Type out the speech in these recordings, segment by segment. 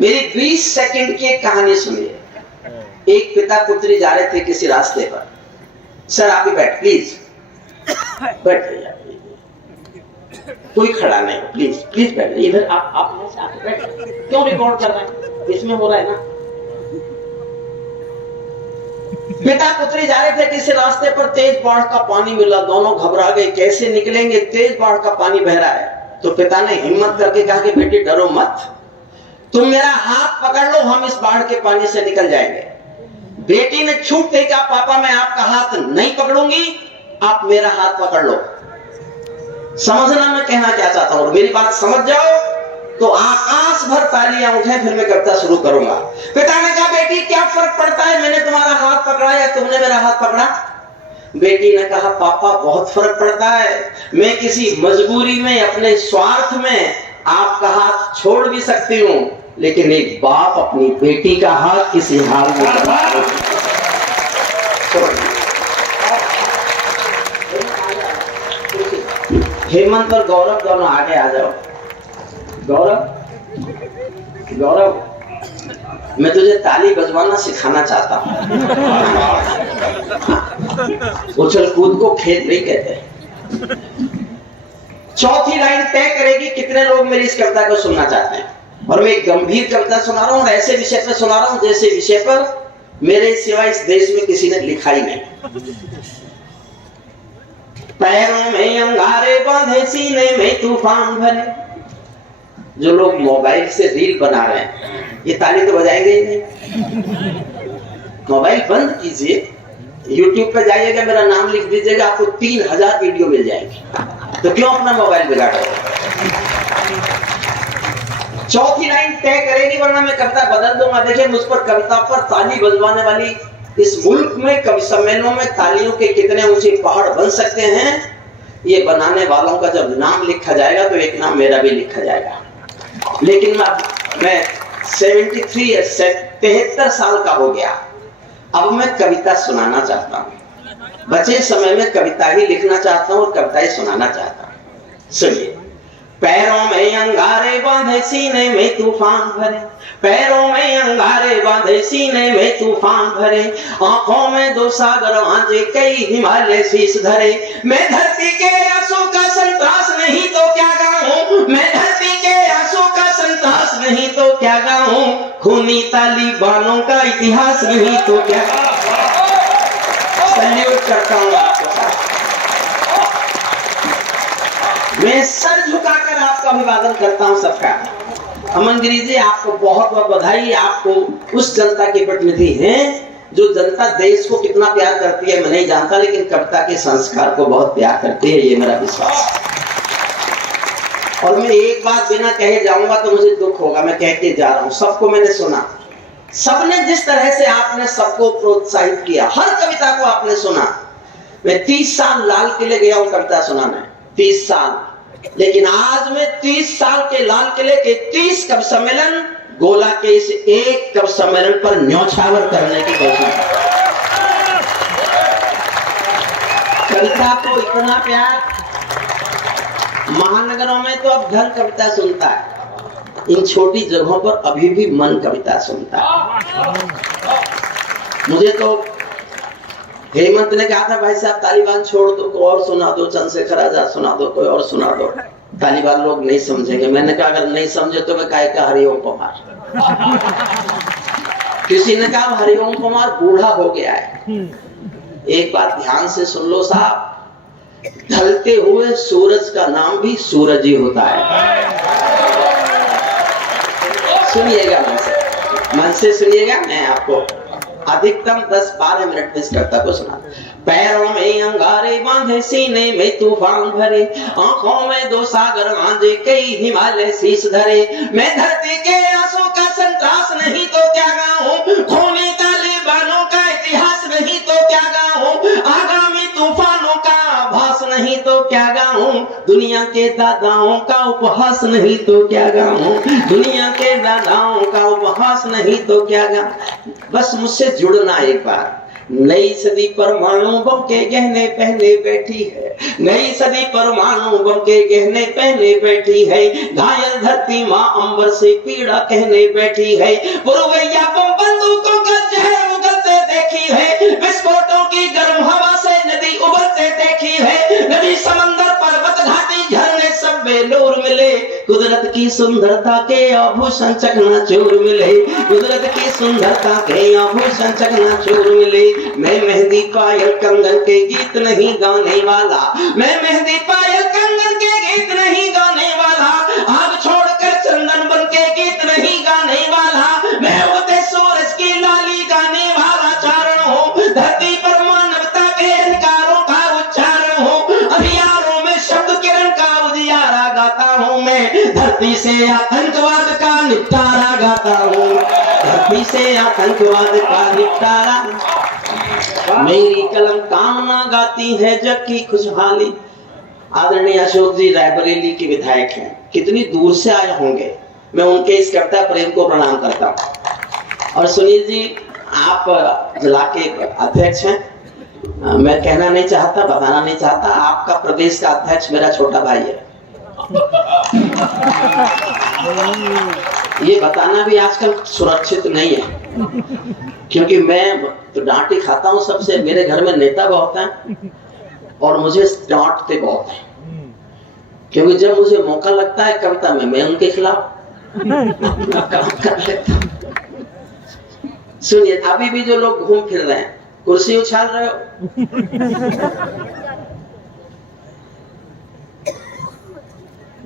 मेरी 20 सेकंड की एक कहानी सुनिए। एक पिता पुत्री जा रहे थे किसी रास्ते पर। सर आप ही बैठ, प्लीज बैठ जाइए, कोई खड़ा नहीं, प्लीज प्लीज बैठ जाइए इधर। आप बैठ, क्यों रिकॉर्ड कर रहे हैं, इसमें हो रहा है ना। पिता पुत्री जा रहे थे किसी रास्ते पर, तेज बाढ़ का पानी मिला, दोनों घबरा गए, कैसे निकलेंगे, तेज बाढ़ का पानी बह रहा है। तो पिता ने हिम्मत करके कहा कि बेटी डरो मत, तुम मेरा हाथ पकड़ लो, हम इस बाढ़ के पानी से निकल जाएंगे। बेटी ने छूट दे कहा पापा मैं आपका हाथ नहीं पकड़ूंगी, आप मेरा हाथ पकड़ लो। समझना मैं कहना क्या चाहता हूं, मेरी बात समझ जाओ तो आकाश भर तालियां उठे, फिर मैं कविता शुरू करूंगा। पिता ने कहा बेटी क्या फर्क पड़ता है, मैंने तुम्हारा हाथ पकड़ा या तुमने मेरा हाथ पकड़ा। बेटी ने कहा पापा बहुत फर्क पड़ता है, मैं किसी मजबूरी में अपने स्वार्थ में आपका हाथ छोड़ भी सकती हूँ, लेकिन एक बाप अपनी बेटी का हाथ किसी हाल में हेमंत और गौरव दोनों आगे आ जाओ। गौरव मैं तुझे ताली बजवाना सिखाना चाहता हूँ। उछल कूद को खेल नहीं कहते। चौथी लाइन तय करेगी कितने लोग मेरी इस कविता को सुनना चाहते हैं। और मैं एक गंभीर कविता सुना रहा हूँ और ऐसे विषय पर सुना रहा हूँ जैसे विषय पर मेरे सिवा इस देश में किसी ने लिखा ही नहीं। पैरों में अंगारे बांधे, सीने में तूफान भरे। जो लोग मोबाइल से रील बना रहे हैं ये ताली तो बजाएंगे ही नहीं। मोबाइल बंद कीजिए, YouTube पे जाइएगा, मेरा नाम लिख दीजिएगा, आपको 3000 वीडियो मिल जाएंगे। तो क्यों अपना मोबाइल बिगाड़ रहे हो। चौथी लाइन तय करेगी वरना मैं कविता बदल दूंगा। देखिए मुझ पर कविता पर ताली बजवाने वाली इस मुल्क में कवि सम्मेलनों में तालियों के कितने ऊंचे पहाड़ बन सकते हैं, ये बनाने वालों का जब नाम लिखा जाएगा तो एक नाम मेरा भी लिखा जाएगा। लेकिन मैं 73 साल का हो गया, अब मैं कविता सुनाना चाहता हूँ। बचे समय में कविता ही लिखना चाहता हूँ और कविता ही सुनाना चाहता हूँ। सुनिए। पैरों में अंगारे बांधे, सीने में तूफान भरे। पैरों में अंगारे बांधे, सीने में तूफान भरे। आंखों में दो सागर आंजे, कई हिमालय शीश धरे। मैं धरती के आंसू का संतरास नहीं तो क्या गाऊं, मैं धरती के आंसू का संतरास नहीं तो क्या गाऊं, खूनी तालिबानों का इतिहास नहीं तो क्या। सल्यूट करता हूं आपको। मैं सर झुकाकर आपका अभिवादन करता हूं सबका। अमन गिरी जी आपको बहुत बहुत बधाई। आपको उस जनता के प्रतिनिधि हैं जो जनता देश को कितना प्यार करती है मैं नहीं जानता, लेकिन कविता के संस्कार को बहुत प्यार करती है, ये मेरा विश्वास है। और मैं एक बात बिना कहे जाऊंगा तो मुझे दुख होगा, मैं कह के जा रहा हूं। सबको मैंने सुना, सबने जिस तरह से आपने सबको प्रोत्साहित किया, हर कविता को आपने सुना। मैं 30 साल लाल किले गया हूं कविता सुनाने, 30 साल। लेकिन आज मैं 30 साल के लाल किले के 30 कवि सम्मेलन, गोला के इस एक कवि सम्मेलन पर न्यौछावर करने की कोशिश। कविता को इतना प्यार, महानगरों में तो अब घर कविता सुनता है, इन छोटी जगहों पर अभी भी मन कविता सुनता है। मुझे तो हेमंत ने कहा था भाई साहब तालिबान छोड़ दो, कोई और सुना दो, चंद्रशेखर आजाद सुना दो, कोई और सुना दो, तालिबान लोग नहीं समझेंगे। मैंने कहा अगर नहीं समझे तो मैं काहे का हरिओम कुमार। किसी ने कहा हरिओम कुमार बूढ़ा हो गया है। एक बात ध्यान से सुन लो साहब, ढलते हुए सूरज का नाम भी सूरज ही होता है। सुनिएगा मन से सुनिएगा, मैं आपको अधिकतम 10-12 मिनट में इस कविता को सुना। पैरों में अंगारे बांधे, सीने में तूफान भरे। आंखों में दो सागर आंजे, कई हिमालय शीश धरे। मैं धरती के आंसू का संतरास नहीं तो क्या गाऊं, खूनी तालिबानों का इतिहास नहीं तो क्या गाऊं, आगामी तूफानों का आभास नहीं तो क्या गाऊं, दुनिया के दादाओं का उपहास नहीं तो क्या गाऊं, दुनिया के दादाओं का उपहास नहीं तो क्या गाऊं। बस मुझसे जुड़ना एक बार। नई सदी परमाणु बम के गहने पहने बैठी है, नई सदी परमाणु बम के गहने पहने बैठी है, घायल धरती माँ अंबर से पीड़ा कहने बैठी है, पुरवैया बम बंदूकों का जहर उगलते देखी है, विस्फोटों की गर्म हवा से नदी उबलते देखी है, नदी समंदर पर्वत घाटी झरने सब बेलोर मिले, कुदरत की सुंदरता के आभूषण चकनाचूर मिले, कुदरत की सुंदरता के आभूषण चकनाचूर मिले। मैं मेहंदी पायल कंगन के गीत नहीं गाने वाला, मैं मेहंदी पायल कंगन के गीत नहीं गाने वाला, आग छोड़कर चंदन बन के गीत नहीं गाने वाला, मैं उगते सूरज की लाली गाने वाला चारण हूँ, धरती पर मानवता के अधिकारों का उच्चारण हूँ, अंधियारों में शब्द किरण का उजियारा गाता हूँ मैं, धरती से आतंकवाद का निपटारा गाता हूँ, धरती से आतंकवाद का निपटारा। मेरी कलम कामना गाती है जग की खुशहाली। आदरणीय अशोक जी रायबरेली के विधायक हैं, कितनी दूर से आए होंगे, मैं उनके इस कविता प्रेम को प्रणाम करता हूँ। और सुनील जी, आप जिला के अध्यक्ष हैं, मैं कहना नहीं चाहता, बताना नहीं चाहता, आपका प्रदेश का अध्यक्ष मेरा छोटा भाई है। ये बताना भी आजकल सुरक्षित नहीं है, क्योंकि मैं तो डांट ही खाता हूँ सबसे, मेरे घर में नेता बहुत हैं और मुझे डांटते बहुत हैं, क्योंकि जब मुझे मौका लगता है कविता में, मैं उनके खिलाफ काम कर लेता हूँ। सुनिए, अभी भी जो लोग घूम फिर रहे हैं, कुर्सी उछाल रहे हो,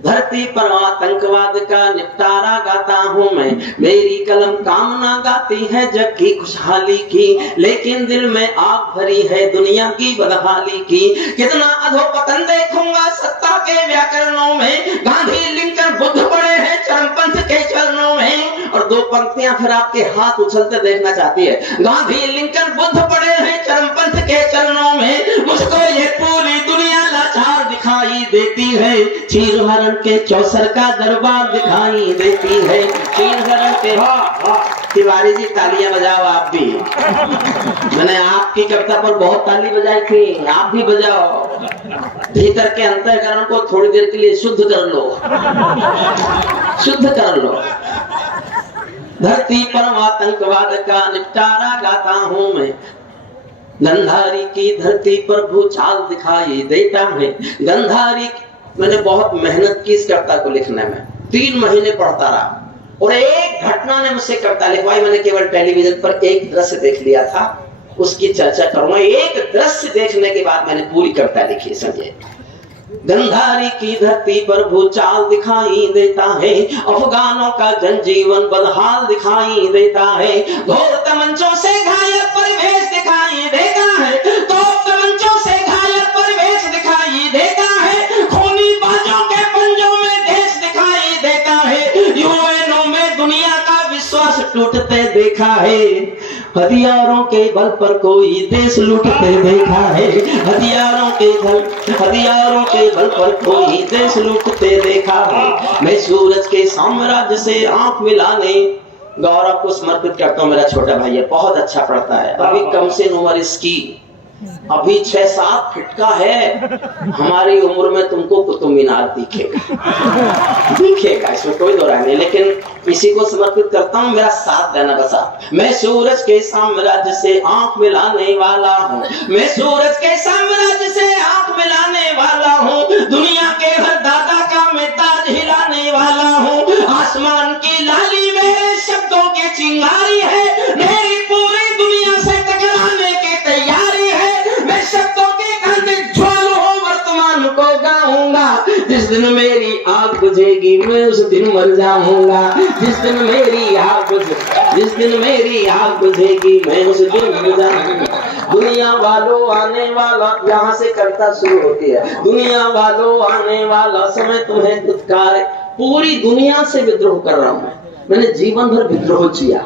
धरती पर आतंकवाद का निपटारा गाता हूँ मैं, मेरी कलम कामना गाती है जग की खुशहाली की, लेकिन दिल में आग भरी है दुनिया की बदहाली की। कितना अधोपतन देखूंगा सत्ता के व्याकरणों में, गांधी लिंकन बुद्ध पड़े हैं चरमपंथ के चरणों में। और दो पंक्तियां फिर आपके हाथ उछलते देखना चाहती है, गांधी लिंकन बुद्ध पड़े हैं चरमपंथ के चरणों में, मुझको ये पूरी दुनिया लाचार दिखाई देती है, चीर हरण के चौसर का दरबार दिखाई देती है, चीर हरण के। तिवारी जी तालियां बजाओ आप भी, मैंने आपकी कविता पर बहुत ताली बजाई थी, आप भी बजाओ। भीतर के अंतःकरण को थोड़ी देर के लिए शुद्ध कर लो, शुद्ध कर लो। धरती पर आतंकवाद का निपटारा गाता हूँ मैं, गंधारी की धरती पर भूचाल दिखाई देता है, गंधारी। मैंने बहुत मेहनत की इस कविता को लिखने में, 3 महीने पढ़ता रहा, और एक घटना ने मुझसे कविता लिखवाई। मैंने केवल टेलीविजन पर एक दृश्य देख लिया था, उसकी चर्चा करूंगा। एक दृश्य देखने के बाद मैंने पूरी कविता लिखी। समझे, गंधारी की धरती पर भूचाल दिखाई देता है, अफगानों का जनजीवन बदहाल दिखाई देता है, घोर तमंचों से घायल परिवेश दिखाई देता है, तो तमंचों से घायल परिवेश दिखाई देता है, खूनी बाजों के पंजों में देश दिखाई देता है, यूएनओ में दुनिया का विश्वास टूटते देखा है, हथियारों के बल पर कोई देश लूटते देखा है, हथियारों के बल पर कोई देश लूटते देखा है। मैं सूरज के साम्राज्य से आंख मिलाने गौरव को समर्पित करता हूँ। मेरा छोटा भाई है, बहुत अच्छा पढ़ता है, अभी कम से उम्र इसकी अभी 6-7 फीट का है। हमारी उम्र में तुमको कुतुब मीनार दिखेगा, दिखेगा, इसमें कोई दो राय नहीं। लेकिन इसी को समर्पित करता हूँ, मेरा साथ देना बसा। मैं सूरज के साम्राज्य से आंख मिलाने वाला हूँ, मैं सूरज के साम्राज्य से आंख मिलाने वाला हूँ, दुनिया के हर दादा का मैं ताज हिलाने वाला हूँ, आसमान की लाली मेरे शब्दों की चिंगारी है, मेरी पूरी दुनिया से टकराने की तैयारी है, मैं शब्दों के कहते ज्वालों वर्तमान को गाऊंगा, जिस दिन मेरी आग बुझेगी मैं उस दिन मर जाऊंगा, जिस दिन मेरी आग बुझेगी मैं उस दिन मर जाऊंगा। दुनिया वालों आने वाला, यहाँ से कविता शुरू होती है, दुनिया वालों आने वाला समय तुम्हें दुत्कार। पूरी दुनिया से विद्रोह कर रहा हूँ मैंने जीवन भर विद्रोह जिया,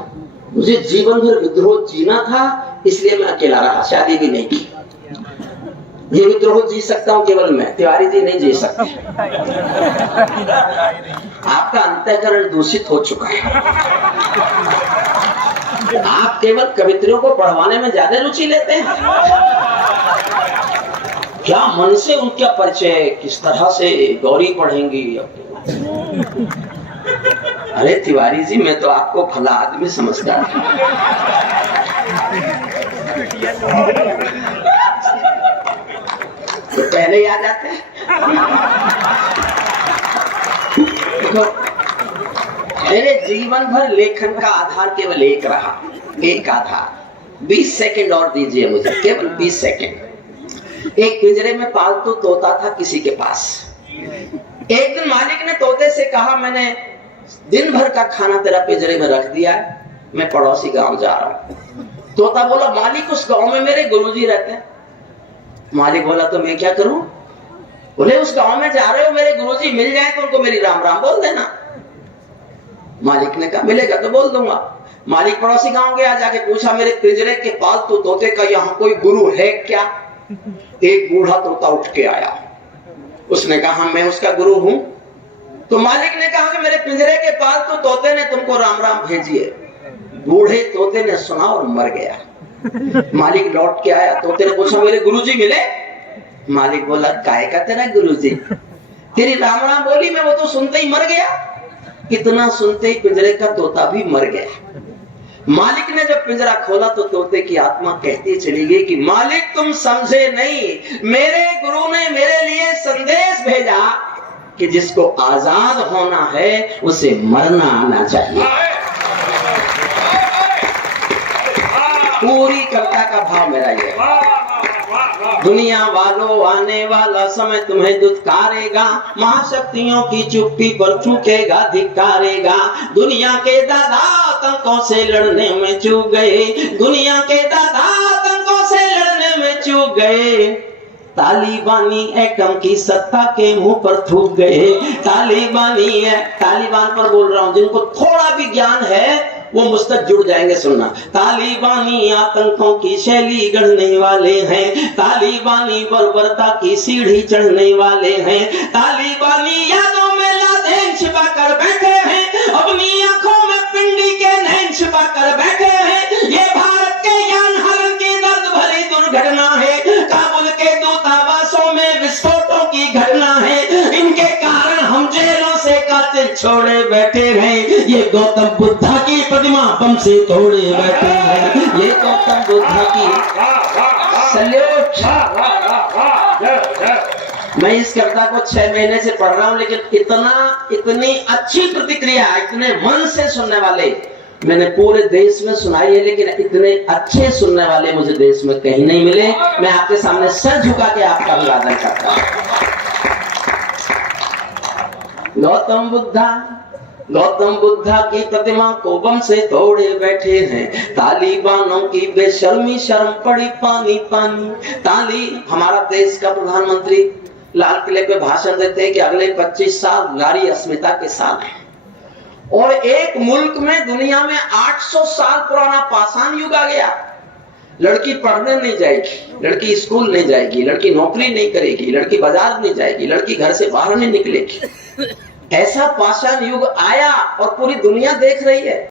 मुझे जीवन भर विद्रोह जीना था, इसलिए मैं अकेला रहा, शादी भी नहीं की। ये विद्रोह जी सकता हूँ केवल मैं, तिवारी जी नहीं जी सकते। आपका अंतःकरण दूषित हो चुका है, आप केवल कवित्रियों को पढ़वाने में ज्यादा रुचि लेते हैं। क्या मन से उनका परिचय, किस तरह से गौरी पढ़ेंगी। अरे तिवारी जी, मैं तो आपको भला आदमी समझता था। तो पहले ही आ जाते हैं। मेरे जीवन भर लेखन का आधार केवल एक रहा, एक आधार। 20 सेकंड और दीजिए मुझे, केवल 20 सेकंड। एक पिंजरे में पालतू तोता था किसी के पास। एक दिन मालिक ने तोते से कहा, मैंने दिन भर का खाना तेरा पिंजरे में रख दिया है, मैं पड़ोसी गांव जा रहा हूं। तोता बोला, मालिक उस गांव में मेरे गुरुजी रहते हैं। मालिक बोला, तो मैं क्या करूं? बोले, उस गांव में जा रहे हो, मेरे गुरुजी मिल जाए तो उनको मेरी राम राम बोल देना। मालिक ने कहा, मिलेगा तो बोल दूंगा। मालिक पड़ोसी गांव गया, जाके पूछा, मेरे पिंजरे के पालतू तोते का यहाँ कोई गुरु है क्या? एक बूढ़ा तोता उठ के आया, उसने कहा, मैं उसका गुरु हूं। तो मालिक ने कहा कि मेरे पिंजरे के पालतू तोते ने तुमको राम राम भेजिए। बूढ़े तोते ने सुना और मर गया। मालिक लौट के आया, तोते ने पूछा, मेरे गुरुजी मिले? मालिक बोला, काहे का तेरा गुरुजी? तेरी राम राम बोली मैं, वो तो सुनते ही मर गया। कितना सुनते ही पिंजरे का तोता भी मर गया। मालिक ने जब पिंजरा खोला तो तोते की आत्मा कहती चली गई कि मालिक तुम समझे नहीं, मेरे गुरु ने मेरे लिए संदेश भेजा कि जिसको आजाद होना है उसे मरना आना चाहिए। पूरी कविता का भाव मेरा ये। दुनिया वालों, आने वाला समय तुम्हें दुत्कारेगा, महाशक्तियों की चुप्पी पर थूकेगा, धिक्कारेगा। दुनिया के दादा आतंकों से लड़ने में चूक गए, दुनिया के दादा आतंकों से लड़ने में चूक गए। तालिबानी एटम की सत्ता के मुंह पर थूक गए। तालिबानी है, तालिबान पर बोल रहा हूं, जिनको थोड़ा भी ज्ञान है वो मुझ तक जुड़ जाएंगे सुनना। तालिबानी आतंकों की शैली गढ़ने वाले हैं, तालिबानी बर्बरता की सीढ़ी चढ़ने वाले हैं, तालिबानी यादों में लादेन छिपा कर बैठे हैं, अपनी आंखों में पिंडी के नैन छिपा कर बैठे हैं। ये भारत के यान हरण की दर्द भरी दुर्घटना है, काबुल के दूतावासों में विस्फोटों की घटना है। इनके कारण हम जेलों से कातिल छोड़े बैठे हैं। ये गौतम बुद्धा की प्रतिमा बम से तोड़े बैठे हैं। ये गौतम बुद्धा की सल्यूट। मैं इस कविता को 6 महीने से पढ़ रहा हूं, लेकिन इतनी अच्छी प्रतिक्रिया, इतने मन से सुनने वाले मैंने पूरे देश में सुनाई है, लेकिन इतने अच्छे सुनने वाले मुझे देश में कहीं नहीं मिले। मैं आपके सामने सर झुका के आपका अभिवादन करता हूं। गौतम बुद्धा की प्रतिमा को बम से तोड़े बैठे हैं। तालिबानों की बेशर्मी शर्म पड़ी पानी पानी। हमारा देश का प्रधानमंत्री लाल किले पे भाषण देते हैं कि अगले 25 साल नारी अस्मिता के साल हैं, और एक मुल्क में, दुनिया में 800 साल पुराना पाषाण युग आ गया। लड़की पढ़ने नहीं जाएगी, लड़की स्कूल नहीं जाएगी, लड़की नौकरी नहीं करेगी, लड़की बाजार नहीं जाएगी, लड़की घर से बाहर नहीं निकलेगी। ऐसा पाषाण युग आया और पूरी दुनिया देख रही है।